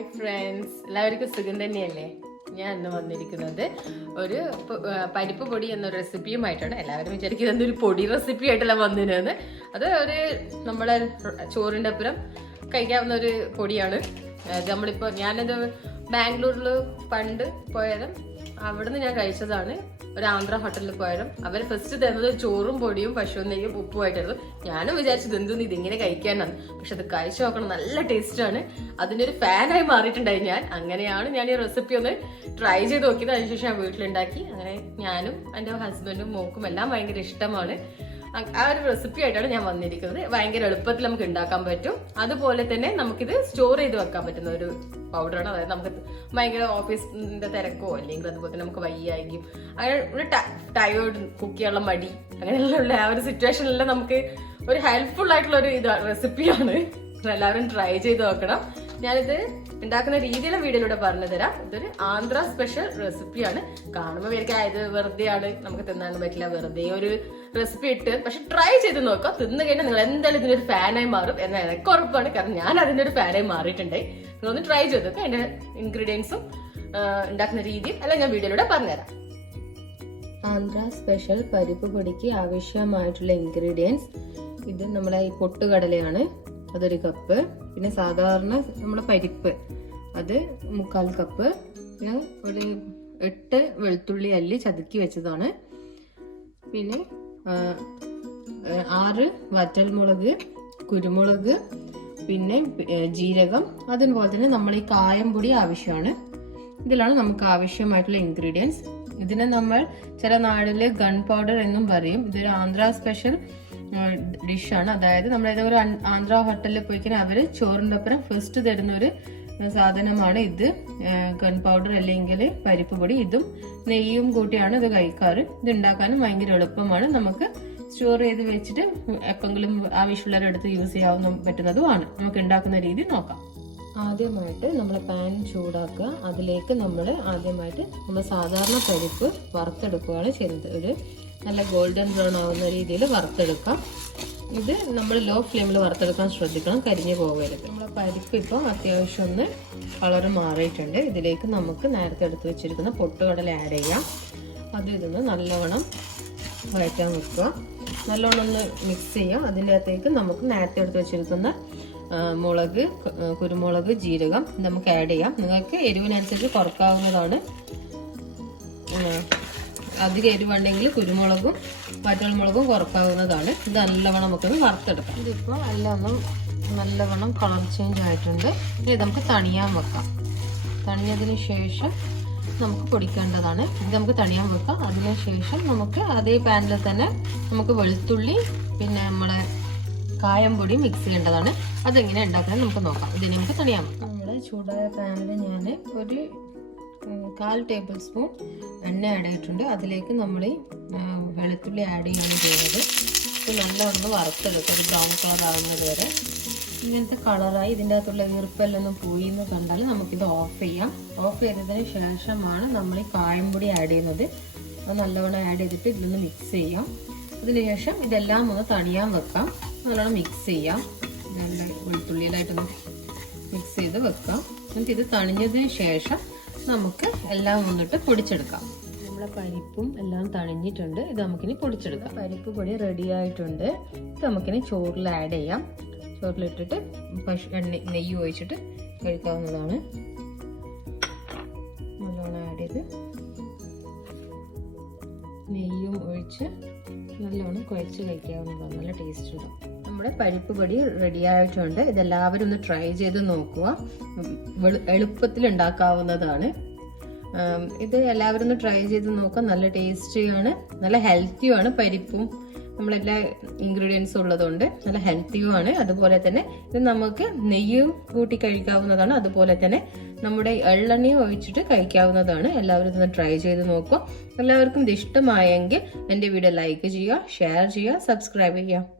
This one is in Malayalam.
ഹായ് ഫ്രണ്ട്സ്, എല്ലാവർക്കും സുഖം തന്നെയല്ലേ? ഞാൻ ഇന്ന് വന്നിരിക്കുന്നത് ഒരു പരിപ്പ് പൊടി എന്ന റെസിപ്പിയുമായിട്ടാണ്. എല്ലാവരും വിചാരിക്കുന്നത് എന്തൊരു പൊടി റെസിപ്പി ആയിട്ടല്ല വന്നിരുന്നത്. അത് ഒരു നമ്മളെ ചോറിൻ്റെ അപ്പുറം കഴിക്കാവുന്ന ഒരു പൊടിയാണ്. നമ്മളിപ്പോൾ ഞാനത് ബാംഗ്ലൂരിൽ പണ്ട് പോയതും അവിടുന്ന് ഞാൻ കഴിച്ചതാണ്. ഒരു ആന്ധ്ര ഹോട്ടലിൽ പോയാലും അവർ ഫസ്റ്റ് തരുന്നത് ചോറും പൊടിയും പശു നെയ്യും ഉപ്പുമായിട്ടായിരുന്നു. ഞാനും വിചാരിച്ചത് എന്തൊന്നും ഇതിങ്ങനെ കഴിക്കാനാണ്. പക്ഷെ അത് കഴിച്ചു നോക്കണം, നല്ല ടേസ്റ്റാണ്. അതിൻ്റെ ഒരു ഫാനായി മാറിയിട്ടുണ്ടായി ഞാൻ. അങ്ങനെയാണ് ഞാൻ ഈ റെസിപ്പി ഒന്ന് ട്രൈ ചെയ്ത് നോക്കിയത്. അതിനുശേഷം ഞാൻ വീട്ടിലുണ്ടാക്കി. അങ്ങനെ ഞാനും എൻ്റെ ഹസ്ബൻഡും മോക്കും എല്ലാം ഭയങ്കര ഇഷ്ടമാണ്. ആ ഒരു റെസിപ്പി ആയിട്ടാണ് ഞാൻ വന്നിരിക്കുന്നത്. ഭയങ്കര എളുപ്പത്തിൽ നമുക്ക് ഉണ്ടാക്കാൻ പറ്റും. അതുപോലെ തന്നെ നമുക്കിത് സ്റ്റോർ ചെയ്ത് വെക്കാൻ പറ്റുന്ന ഒരു പൗഡറാണ്. അതായത് നമുക്ക് ഭയങ്കര ഓഫീസിന്റെ തിരക്കോ അല്ലെങ്കിൽ അതുപോലെ തന്നെ നമുക്ക് വയ്യായിരിക്കും, അങ്ങനെ ഒരു ടയേർഡ് കുക്ക് ചെയ്യാനുള്ള മടി അങ്ങനെയുള്ള ആ ഒരു സിറ്റുവേഷനിലെല്ലാം നമുക്ക് ഒരു ഹെൽപ്ഫുൾ ആയിട്ടുള്ള ഒരു റെസിപ്പിയാണ്. എല്ലാവരും ട്രൈ ചെയ്ത് നോക്കണം. ഞാനിത് ഉണ്ടാക്കുന്ന രീതിയിലെ വീഡിയോയിലൂടെ പറഞ്ഞു തരാം. ഇതൊരു ആന്ധ്ര സ്പെഷ്യൽ റെസിപ്പിയാണ്. കാണുമ്പോൾ ഇത് വെറുതെ ആണ്, നമുക്ക് തിന്നാൻ പറ്റില്ല, വെറുതെ ഒരു റെസിപ്പി ഇട്ട്. പക്ഷെ ട്രൈ ചെയ്ത് നോക്കാം. തിന്നു കഴിഞ്ഞാൽ നിങ്ങൾ എന്തായാലും ഇതിന്റെ ഒരു ഫാനായി മാറും എന്ന് എനിക്ക് ഉറപ്പാണ്. കാരണം ഞാൻ അതിന്റെ ഒരു ഫാനായി മാറിയിട്ടുണ്ടായി. നിങ്ങളൊന്ന് ട്രൈ ചെയ്ത് നോക്കാം. അതിന്റെ ഇൻഗ്രീഡിയൻസും ഉണ്ടാക്കുന്ന രീതിയും എല്ലാം ഞാൻ വീഡിയോയിലൂടെ പറഞ്ഞുതരാം. ആന്ധ്ര സ്പെഷ്യൽ പരിപ്പ് പൊടിക്ക് ആവശ്യമായിട്ടുള്ള ഇൻഗ്രീഡിയൻസ് ഇത് നമ്മളെ ഈ പൊട്ടുകടലയാണ്, അതൊരു കപ്പ്. പിന്നെ സാധാരണ നമ്മളെ പരിപ്പ് അത് 1/4 കപ്പ്. പിന്നെ ഒരു 8 വെളുത്തുള്ളി അല്ലി ചതുക്കി വെച്ചതാണ്. പിന്നെ 6 വറ്റൽമുളക്, കുരുമുളക്, പിന്നെ ജീരകം. അതുപോലെ തന്നെ നമ്മൾ ഈ കായംപൊടി ആവശ്യമാണ്. ഇതിലാണ് നമുക്ക് ആവശ്യമായിട്ടുള്ള ഇൻഗ്രീഡിയൻസ്. ഇതിനെ നമ്മൾ ചില നാടില് ഗൺ പൗഡർ എന്നും പറയും. ഇതൊരു ആന്ധ്ര സ്പെഷ്യൽ ഡിഷാണ്. അതായത് നമ്മൾ ഏതൊരു ആന്ധ്ര ഹോട്ടലിൽ പോയി കഴിഞ്ഞാൽ അവര് ചോറിൻ്റെ ഒപ്പം ഫസ്റ്റ് തരുന്ന ഒരു സാധനമാണ് ഇത്. ഗൺ പൗഡർ അല്ലെങ്കിൽ പരിപ്പ് പൊടി. ഇതും നെയ്യും കൂട്ടിയാണ് ഇത് കഴിക്കാറ്. ഇത് ഉണ്ടാക്കാനും ഭയങ്കര എളുപ്പമാണ്. നമുക്ക് സ്റ്റോർ ചെയ്ത് വെച്ചിട്ട് എപ്പെങ്കിലും ആവശ്യമുള്ളവരെടുത്ത് യൂസ് ചെയ്യാവുന്ന പറ്റുന്നതുമാണ്. നമുക്ക് ഉണ്ടാക്കുന്ന രീതി നോക്കാം. ആദ്യമായിട്ട് നമ്മൾ പാൻ ചൂടാക്കുക. അതിലേക്ക് നമ്മൾ സാധാരണ പരിപ്പ് വറുത്തെടുക്കുകയാണ് ചെയ്യുന്നത്. ഒരു നല്ല ഗോൾഡൻ ബ്രൗൺ ആവുന്ന രീതിയിൽ വറുത്തെടുക്കാം. ഇത് നമ്മൾ ലോ ഫ്ലെയിമിൽ വറുത്തെടുക്കാൻ ശ്രദ്ധിക്കണം, കരിഞ്ഞു പോകരുത്. നമ്മുടെ പരിപ്പ് ഇപ്പോൾ അത്യാവശ്യം ഒന്ന് കളർ മാറിയിട്ടുണ്ട്. ഇതിലേക്ക് നമുക്ക് നേരത്തെ എടുത്ത് വെച്ചിരിക്കുന്ന പൊട്ടുകടല ആഡ് ചെയ്യാം. അത് ഇതൊന്ന് നല്ലവണ്ണം വഴറ്റാൻ വെക്കുക. നല്ലോണം ഒന്ന് മിക്സ് ചെയ്യാം. അതിൻ്റെ അകത്തേക്ക് നമുക്ക് നേരത്തെ എടുത്ത് വെച്ചിരിക്കുന്ന മുളക്, കുരുമുളക്, ജീരകം നമുക്ക് ആഡ് ചെയ്യാം. നിങ്ങൾക്ക് എരിവിനനുസരിച്ച് കുറക്കാവുന്നതാണ്. അധികം എരിവുണ്ടെങ്കിൽ കുരുമുളകും വറ്റൽമുളകും കുറക്കാവുന്നതാണ്. ഇത് നല്ലവണ്ണം നമുക്കൊന്ന് വറുത്തെടുക്കാം. ഇതിപ്പോൾ എല്ലാം നല്ലവണ്ണം കളർ ചേഞ്ച് ആയിട്ടുണ്ട്. ഇത് നമുക്ക് തണിയാൻ വെക്കാം. തണിഞ്ഞതിന് ശേഷം നമുക്ക് പൊടിക്കേണ്ടതാണ്. ഇത് നമുക്ക് തണിയാൻ വെക്കാം. അതിനുശേഷം നമുക്ക് അതേ പാനിൽ തന്നെ നമുക്ക് വെളുത്തുള്ളി പിന്നെ നമ്മളെ കായംപൊടി മിക്സ് ചെയ്യേണ്ടതാണ്. അതെങ്ങനെ ഉണ്ടാക്കുന്നത് നമുക്ക് നോക്കാം. ഇതിനെ നമുക്ക് തണിയാൻ വെക്കാം. നമ്മുടെ ചൂടായ പാനിൽ ഞാൻ ഒരു 1/4 ടേബിൾ സ്പൂൺ എണ്ണ ആഡ് ചെയ്തിട്ടുണ്ട്. അതിലേക്ക് നമ്മൾ ഈ വെളുത്തുള്ളി ആഡ് ചെയ്യാണ് ചെയ്യുന്നത്. ഇത് നല്ലവണ്ണം വറുത്തെടുക്കുക. ഒരു ബ്രൗൺ കളർ ആവുന്നത് വരെ. ഇങ്ങനത്തെ കളറായി ഇതിൻ്റെ അകത്തുള്ള ഈർപ്പെല്ലാം പോയി എന്ന് കണ്ടാൽ നമുക്കിത് ഓഫ് ചെയ്യാം. ഓഫ് ചെയ്തതിന് ശേഷമാണ് നമ്മൾ ഈ കായംപൊടി ആഡ് ചെയ്യുന്നത്. അത് നല്ലവണ്ണം ആഡ് ചെയ്തിട്ട് ഇതിലൊന്ന് മിക്സ് ചെയ്യാം. അതിനുശേഷം ഇതെല്ലാം ഒന്ന് തണിയാൻ വെക്കാം. നല്ലോണം മിക്സ് ചെയ്യാം. നല്ല വെളുത്തുള്ളിയിലായിട്ടൊന്ന് മിക്സ് ചെയ്ത് വെക്കാം. എന്നിട്ട് ഇത് തണിഞ്ഞതിന് ശേഷം നമുക്ക് എല്ലാം വന്നിട്ട് പൊടിച്ചെടുക്കാം. നമ്മളെ പരിപ്പും എല്ലാം തണിഞ്ഞിട്ടുണ്ട്. ഇത് നമുക്കിനി പൊടിച്ചെടുക്കാം. പരിപ്പ് പൊടി റെഡി ആയിട്ടുണ്ട്. ഇത് നമുക്കിനി ചോറിൽ ആഡ് ചെയ്യാം. ചോറിലിട്ടിട്ട് നെയ്യ് ഒഴിച്ചിട്ട് കഴിക്കാവുന്നതാണ്. നല്ലോണം ആഡ് ചെയ്ത് നെയ്യും ഒഴിച്ച് നല്ലോണം കുഴച്ച് കഴിക്കാവുന്നതാണ്. നല്ല ടേസ്റ്റ് ഉണ്ടാവും. നമ്മുടെ പരിപ്പ് പൊടി റെഡി ആയിട്ടുണ്ട്. ഇതെല്ലാവരും ഒന്ന് ട്രൈ ചെയ്ത് നോക്കുക. എളുപ്പത്തിൽ ഉണ്ടാക്കാവുന്നതാണ്. ഇത് എല്ലാവരും ഒന്ന് ട്രൈ ചെയ്ത് നോക്കാം. നല്ല ടേസ്റ്റിയാണ്, നല്ല ഹെൽത്തിയുമാണ്. പരിപ്പും നമ്മളെല്ലാ ഇൻഗ്രീഡിയൻസും ഉള്ളതുകൊണ്ട് നല്ല ഹെൽത്തിയുമാണ്. അതുപോലെ തന്നെ ഇത് നമുക്ക് നെയ്യും കൂട്ടി കഴിക്കാവുന്നതാണ്. അതുപോലെ തന്നെ നമ്മുടെ എള്ളെണ്ണയും ഒഴിച്ചിട്ട് കഴിക്കാവുന്നതാണ്. എല്ലാവരും ഇതൊന്ന് ട്രൈ ചെയ്ത് നോക്കുക. എല്ലാവർക്കും ഇത് ഇഷ്ടമായെങ്കിൽ എൻ്റെ വീഡിയോ ലൈക്ക് ചെയ്യുക, ഷെയർ ചെയ്യുക, സബ്സ്ക്രൈബ് ചെയ്യുക.